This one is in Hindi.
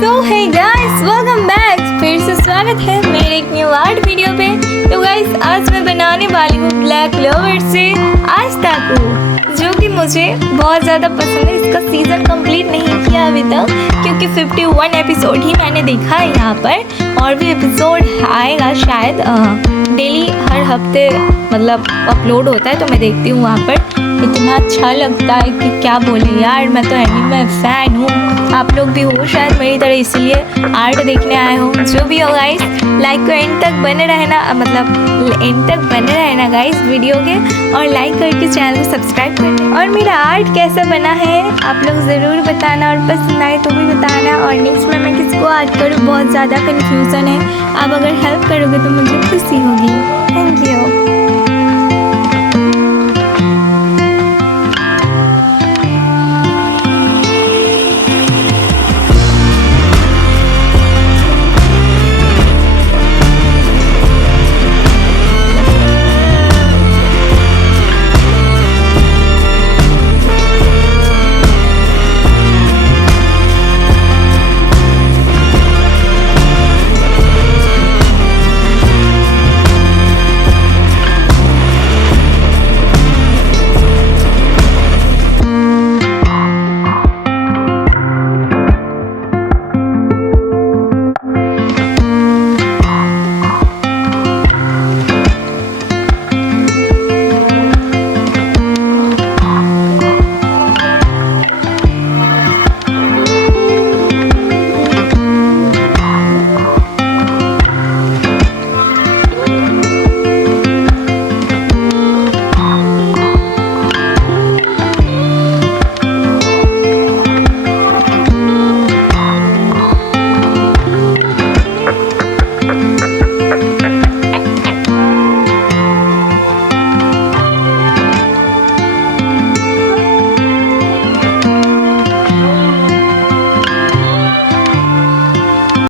तो हे गाइस, वेलकम बैक। फिर से स्वागत है मेरे एक न्यू आर्ट वीडियो पे। तो गाइस, आज मैं बनाने वाली हूँ ब्लैक क्लोवर से आस्था को, जो कि मुझे बहुत ज़्यादा पसंद है। इसका सीज़न कंप्लीट नहीं किया अभी तक, क्योंकि 51 एपिसोड ही मैंने देखा है यहाँ पर। और भी एपिसोड आएगा शायद, डेली हर हफ्ते मतलब अपलोड होता है, तो मैं देखती हूँ वहाँ पर। इतना अच्छा लगता है कि क्या बोले यार, मैं तो एनीमे फ़ैन हूँ। आप लोग भी हो शायद मेरी तरह, इसलिए आर्ट देखने आए हो। जो भी हो गाइस, लाइक को एंड तक बने रहना, मतलब एंड तक बने रहना गाइस वीडियो के, और लाइक करके चैनल को सब्सक्राइब करना। और मेरा आर्ट कैसा बना है आप लोग ज़रूर बताना, और पसंद आए तो भी बताना। और नेक्स्ट में मैं किसको आर्ट करूँ, बहुत ज़्यादा कन्फ्यूज़न है। आप अगर हेल्प करोगे तो मुझे खुशी होगी। Thank you.